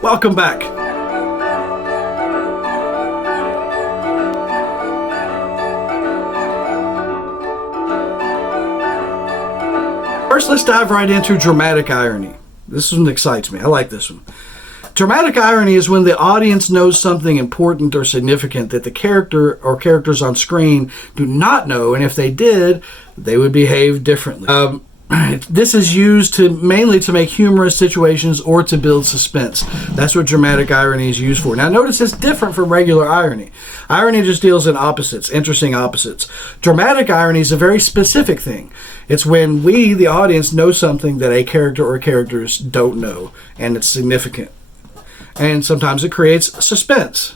Welcome back. First, let's dive right into dramatic irony. This one excites me. I like this one. Dramatic irony is when the audience knows something important or significant that the character or characters on screen do not know, and if they did, they would behave differently. This is used mainly to make humorous situations or to build suspense. That's what dramatic irony is used for. Now notice it's different from regular irony. Irony just deals in opposites, interesting opposites. Dramatic irony is a very specific thing. It's when we, the audience, know something that a character or characters don't know, and it's significant. And sometimes it creates suspense.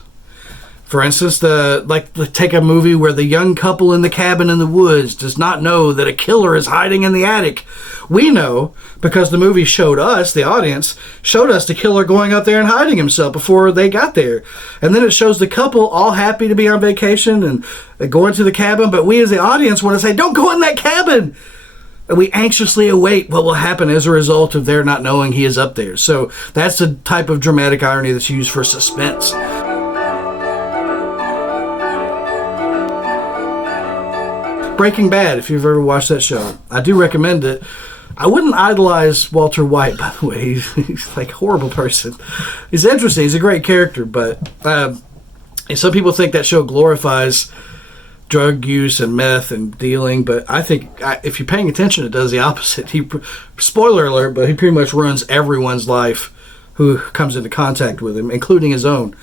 For instance, take a movie where the young couple in the cabin in the woods does not know that a killer is hiding in the attic. We know because the movie showed us, the audience, showed us the killer going up there and hiding himself before they got there. And then it shows the couple all happy to be on vacation and going to the cabin, but we as the audience want to say, don't go in that cabin! And we anxiously await what will happen as a result of their not knowing he is up there. So that's the type of dramatic irony that's used for suspense. Breaking Bad, if you've ever watched that show. I do recommend it. I wouldn't idolize Walter White, by the way. He's like a horrible person. He's interesting. He's a great character, but some people think that show glorifies drug use and meth and dealing, but I think if you're paying attention, it does the opposite. Spoiler alert, but he pretty much ruins everyone's life who comes into contact with him, including his own.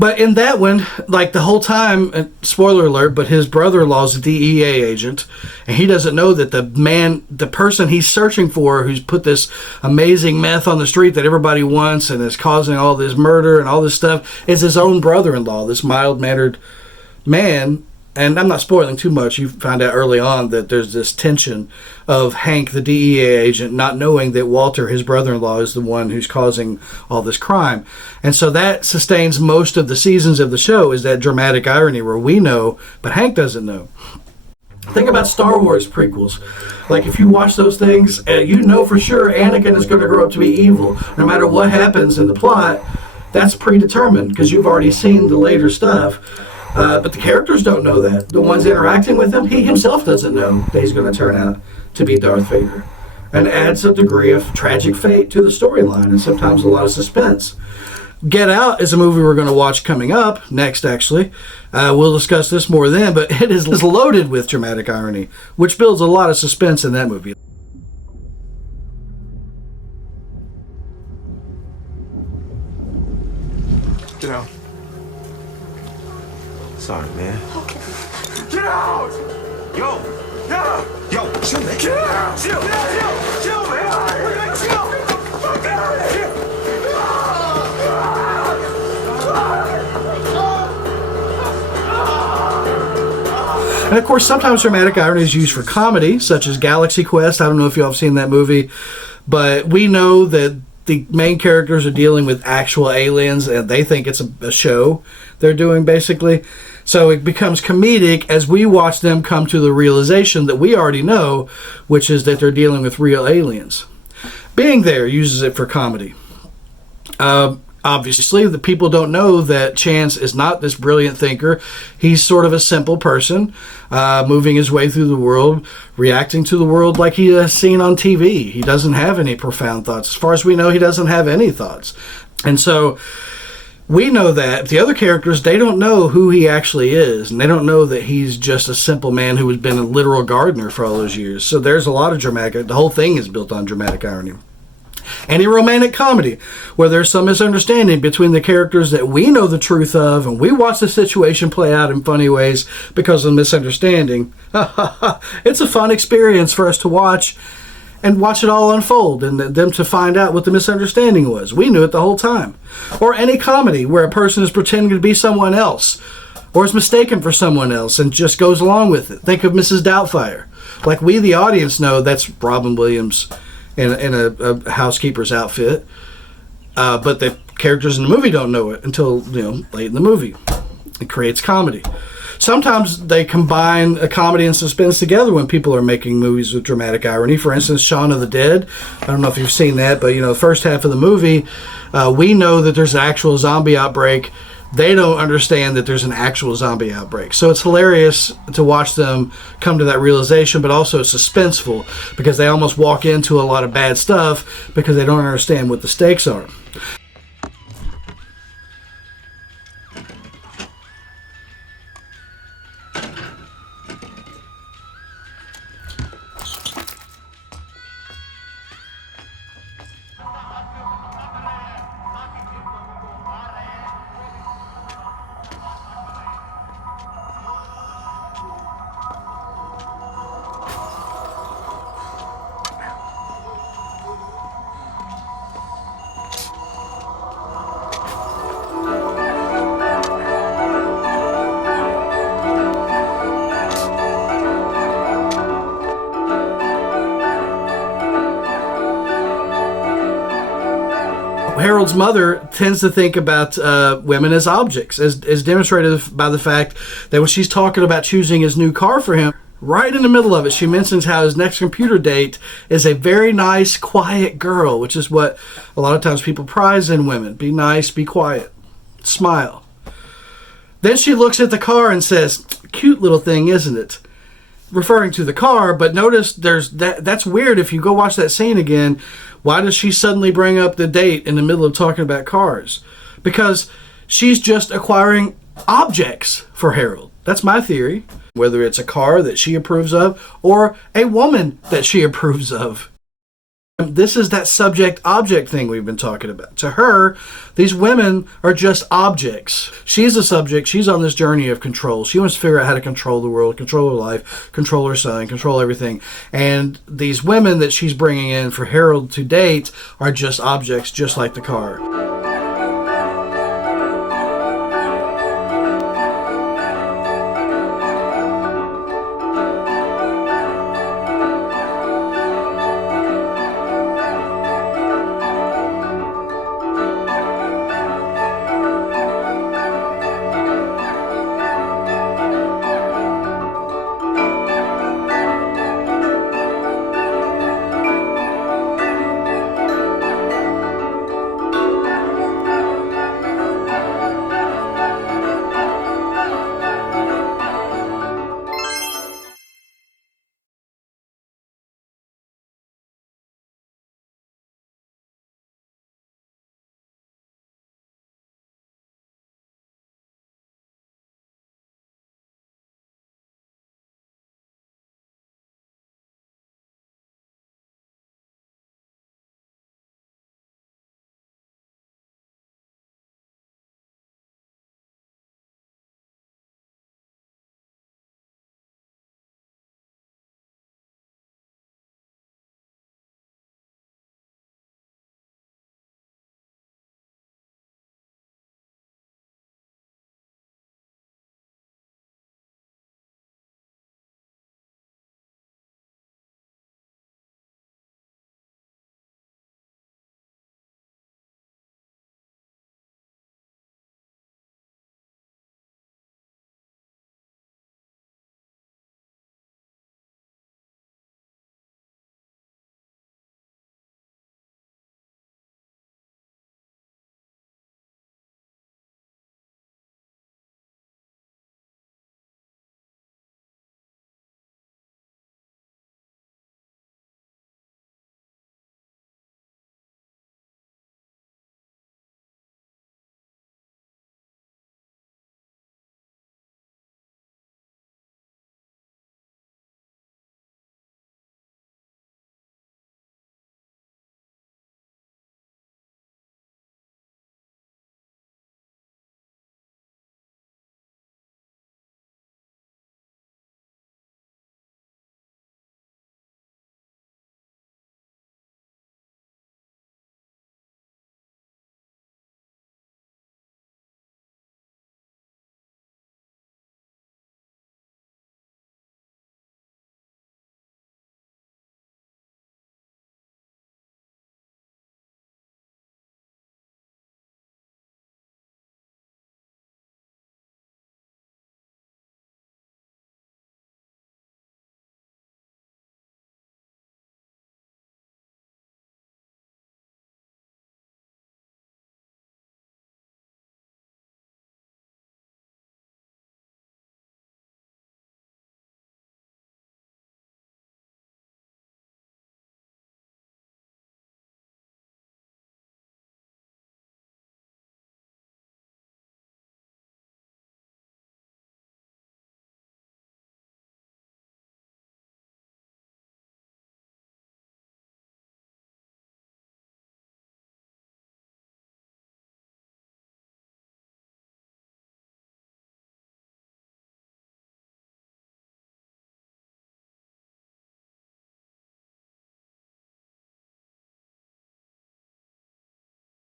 But in that one, like the whole time, spoiler alert, but his brother-in-law's a DEA agent, and he doesn't know that the person he's searching for, who's put this amazing meth on the street that everybody wants and is causing all this murder and all this stuff, is his own brother-in-law, this mild-mannered man. And I'm not spoiling too much. You find out early on that there's this tension of Hank, the DEA agent, not knowing that Walter, his brother-in-law, is the one who's causing all this crime. And so that sustains most of the seasons of the show, is that dramatic irony where we know, but Hank doesn't know. Think about Star Wars prequels. Like, if you watch those things, you know for sure Anakin is going to grow up to be evil. No matter what happens in the plot, that's predetermined because you've already seen the later stuff. But the characters don't know that. The ones interacting with him, he himself doesn't know that he's going to turn out to be Darth Vader. And adds a degree of tragic fate to the storyline and sometimes a lot of suspense. Get Out is a movie we're going to watch coming up, next actually. We'll discuss this more then, but it is loaded with dramatic irony, which builds a lot of suspense in that movie. Get out. Sorry, man. Okay. Get out! Yo! Yeah! Yo, chill, man. Get out! Chill! Chill, man! Chill! Fuck out of here! And of course, sometimes dramatic irony is used for comedy, such as Galaxy Quest. I don't know if y'all have seen that movie, but we know that the main characters are dealing with actual aliens, and they think it's a show they're doing, basically. So it becomes comedic as we watch them come to the realization that we already know, which is that they're dealing with real aliens. Being There uses it for comedy. Obviously, the people don't know that Chance is not this brilliant thinker. He's sort of a simple person, moving his way through the world, reacting to the world like he has seen on TV. He doesn't have any profound thoughts. As far as we know, he doesn't have any thoughts. And so we know that. The other characters, they don't know who he actually is, and they don't know that he's just a simple man who has been a literal gardener for all those years. So there's a lot of the whole thing is built on dramatic irony. Any romantic comedy where there's some misunderstanding between the characters that we know the truth of, and we watch the situation play out in funny ways because of misunderstanding. It's a fun experience for us to watch and watch it all unfold and them to find out what the misunderstanding was. We knew it the whole time. Or any comedy where a person is pretending to be someone else or is mistaken for someone else and just goes along with it. Think of Mrs. Doubtfire. Like, we, the audience, know that's Robin Williams in a housekeeper's outfit, but the characters in the movie don't know it until late in the movie. It creates comedy. Sometimes they combine a comedy and suspense together when people are making movies with dramatic irony. For instance, Shaun of the Dead. I don't know if you've seen that, but the first half of the movie, we know that there's an actual zombie outbreak. They don't understand that there's an actual zombie outbreak. So it's hilarious to watch them come to that realization, but also suspenseful because they almost walk into a lot of bad stuff because they don't understand what the stakes are. Harold's mother tends to think about women as objects, as demonstrated by the fact that when she's talking about choosing his new car for him, right in the middle of it, she mentions how his next computer date is a very nice, quiet girl, which is what a lot of times people prize in women. Be nice, be quiet, smile. Then she looks at the car and says, cute little thing, isn't it? Referring to the car, but notice that's weird. If you go watch that scene again, why does she suddenly bring up the date in the middle of talking about cars? Because she's just acquiring objects for Harold. That's my theory. Whether it's a car that she approves of or a woman that she approves of. This is that subject-object thing we've been talking about. To her, these women are just objects. She's a subject. She's on this journey of control. She wants to figure out how to control the world, control her life, control her son, control everything. And these women that she's bringing in for Harold to date are just objects, just like the car.